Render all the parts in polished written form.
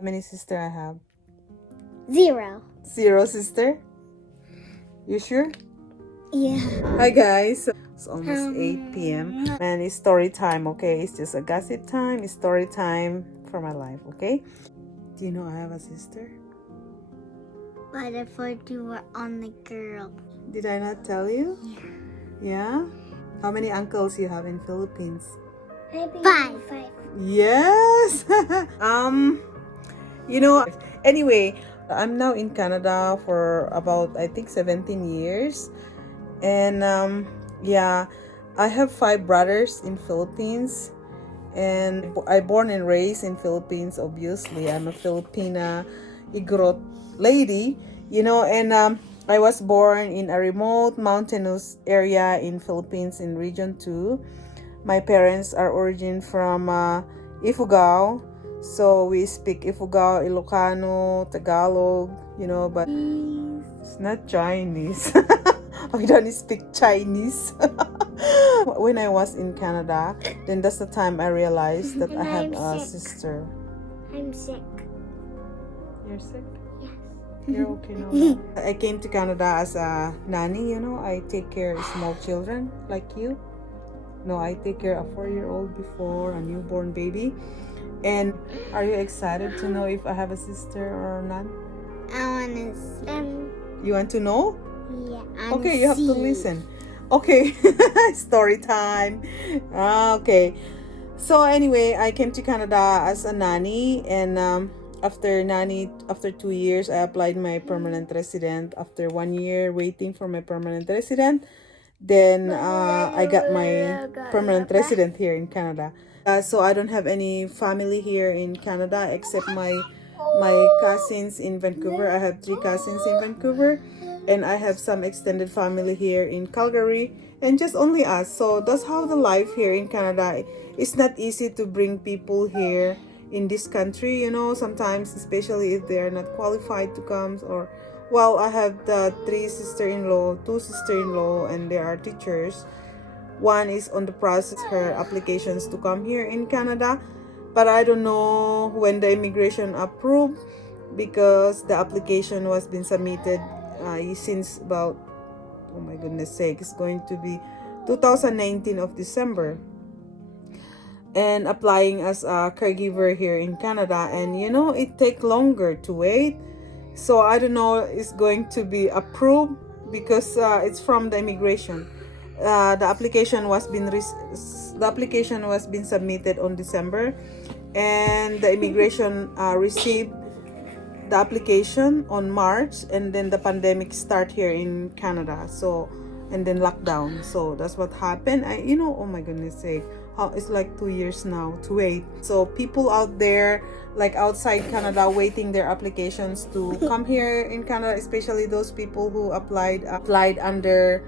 How many sister I have? 0. 0 sister? You sure? Yeah. Hi guys. It's almost 8 p.m. and it's story time, okay? It's just a gossip time. It's story time for my life, okay? Do you know I have a sister? But I thought you were on the girl. Did I not tell you? Yeah? How many uncles you have in Philippines? Maybe 5. Yes. You know, anyway, I'm now in Canada for about I think 17 years. And yeah, I have 5 brothers in Philippines, and I born and raised in Philippines. Obviously, I'm a Filipina Igorot lady, and I was born in a remote mountainous area in Philippines in Region 2. My parents are origin from Ifugao, so we speak Ifugao, Ilocano, Tagalog, but it's not Chinese. We don't speak Chinese. When I was in Canada, then that's the time I realized that I have a sister. I'm sick. You're sick? Yes. You're okay now. I came to Canada as a nanny, I take care of small children like you. No, I take care of a 4-year-old before, a newborn baby. And are you excited to know if I have a sister or not? I want to see. You want to know? Yeah. Okay, you have to listen. Okay, story time. Okay. So anyway, I came to Canada as a nanny, and after 2 years, I applied my permanent resident. After 1 year waiting for my permanent resident, then I got my permanent resident here in Canada. So I don't have any family here in Canada except my cousins in Vancouver. I have 3 cousins in Vancouver, and I have some extended family here in Calgary, and just only us. So that's how the life here in Canada. It's not easy to bring people here in this country, sometimes, especially if they are not qualified to come. Or well, I have the 3 sister-in-law, 2 sister-in-law, and they are teachers. One is on the process her applications to come here in Canada, but I don't know when the immigration approved, because the application was been submitted since about, oh my goodness sake, it's going to be 2019 of December, and applying as a caregiver here in Canada, and it take longer to wait. So I don't know it's going to be approved, because it's from the immigration. The application was been submitted on December, and the immigration received the application on March, and then the pandemic start here in Canada. So, and then lockdown. So that's what happened. Oh my goodness sake, it's like 2 years now to wait. So people out there, like outside Canada, waiting their applications to come here in Canada, especially those people who applied under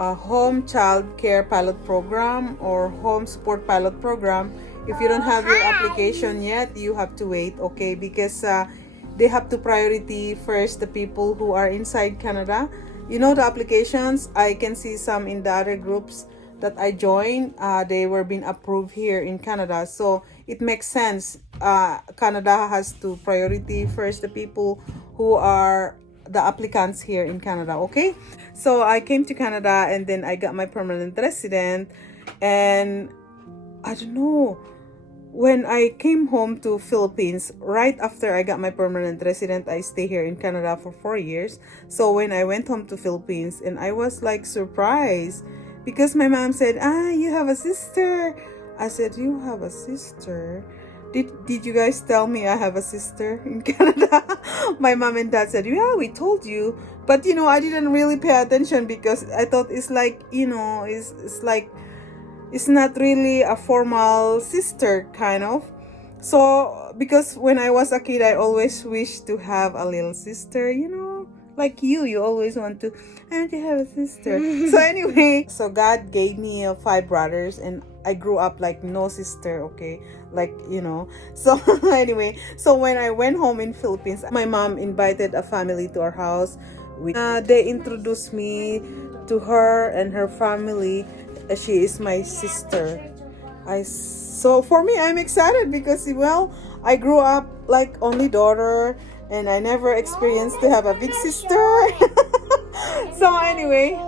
a home child care pilot program or home support pilot program. If you don't have your application yet, you have to wait, okay? Because they have to priority first the people who are inside Canada. The applications, I can see some in the other groups that I joined, they were being approved here in Canada. So it makes sense. Canada has to priority first the people who are the applicants here in Canada, okay? So I came to Canada, and then I got my permanent resident, and I don't know, when I came home to Philippines, right after I got my permanent resident, I stay here in Canada for 4 years. So when I went home to Philippines, and I was like surprised, because my mom said, you have a sister. I said, you have a sister? Did you guys tell me I have a sister in Canada? My mom and dad said, yeah, we told you. But, I didn't really pay attention, because I thought it's like, it's like, it's not really a formal sister, kind of. So, because when I was a kid, I always wished to have a little sister, like you always want to, I want to have a sister. So anyway, so God gave me 5 brothers, and I grew up like no sister, okay? Like, So anyway, so when I went home in Philippines, my mom invited a family to our house. They introduced me to her and her family. She is my sister. So for me, I'm excited, because, well, I grew up like only daughter, and I never experienced to have a big sister. So anyway,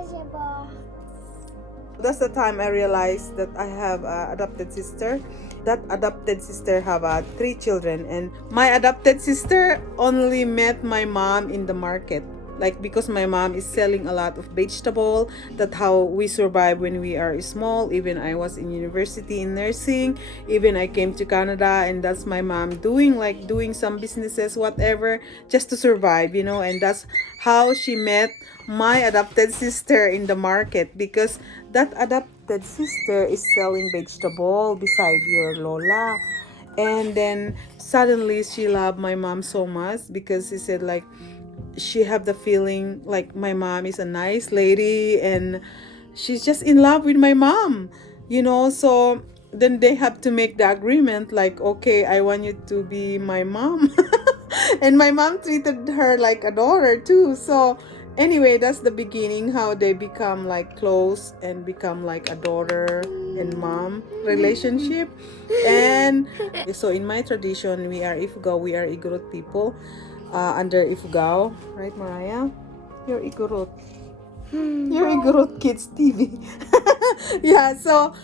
that's the time I realized that I have an adopted sister. That adopted sister have 3 children, and my adopted sister only met my mom in the market. Like, because my mom is selling a lot of vegetable, that's how we survive when we are small. Even I was in university in nursing, even I came to Canada, and that's my mom doing some businesses, whatever, just to survive, you know. And that's how she met my adopted sister in the market, because that adopted sister is selling vegetable beside your Lola. And then suddenly she loved my mom so much, because she said like she have the feeling like my mom is a nice lady, and she's just in love with my mom, you know. So then they have to make the agreement like, okay, I want you to be my mom. And my mom treated her like a daughter too. So anyway, that's the beginning how they become like close and become like a daughter and mom relationship. And so in my tradition, we are Igorot people, under Ifugao, right, Mariah? You're Igorot. You're Igorot Kids TV. Yeah, so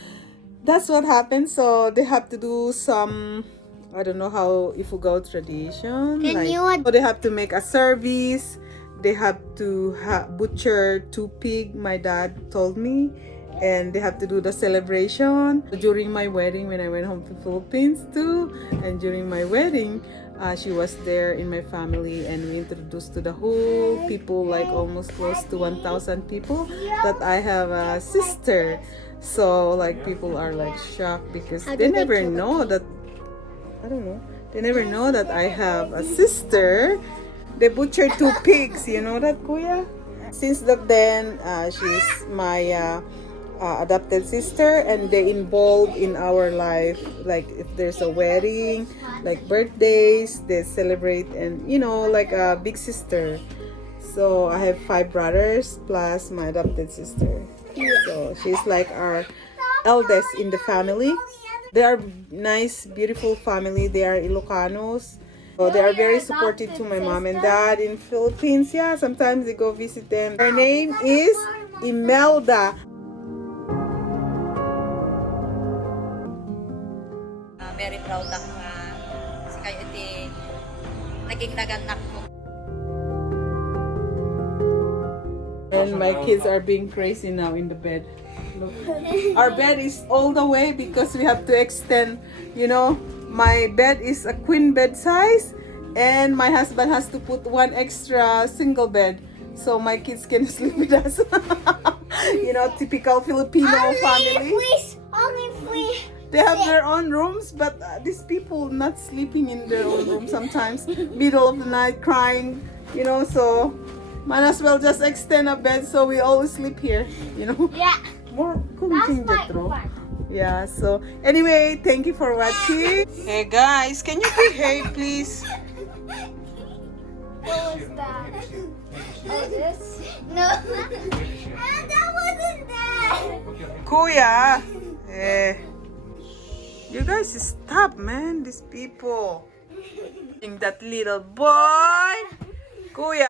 that's what happened. So they have to do some, I don't know how Ifugao tradition. So they have to make a service. They have to butcher 2 pig, my dad told me. And they have to do the celebration. During my wedding, when I went home to Philippines too, and during my wedding, she was there in my family, and we introduced to the whole people, like almost close to 1,000 people, that I have a sister. So like people are like shocked, because they never know that, I don't know, they never know that I have a sister. They butchered 2 pigs, you know that, Kuya? Since that then, she's my adopted sister, and they involved in our life. Like if there's a wedding, like birthdays, they celebrate, and you know, like a big sister. So I have 5 brothers plus my adopted sister. So she's like our eldest in the family. They are nice, beautiful family. They are Ilocanos. So they are very supportive to my mom and dad in Philippines. Yeah, sometimes they go visit them. Her name is Imelda. Very proud ako nga si kayo iti naging naganak ko. And my kids are being crazy now in the bed. Look, our bed is all the way because we have to extend, you know. My bed is a queen bed size, and my husband has to put 1 extra single bed so my kids can sleep with us. You know, typical Filipino family. They have their own rooms, but these people not sleeping in their own room sometimes. Middle of the night crying, you know, so might as well just extend a bed so we all sleep here, you know. Yeah. More That's my part. Yeah, so anyway, thank you for watching. Hey guys, can you behave please? What was that? Oh, this? No. That wasn't that. Kuya, you guys stop, man. These people. That little boy, Kuya.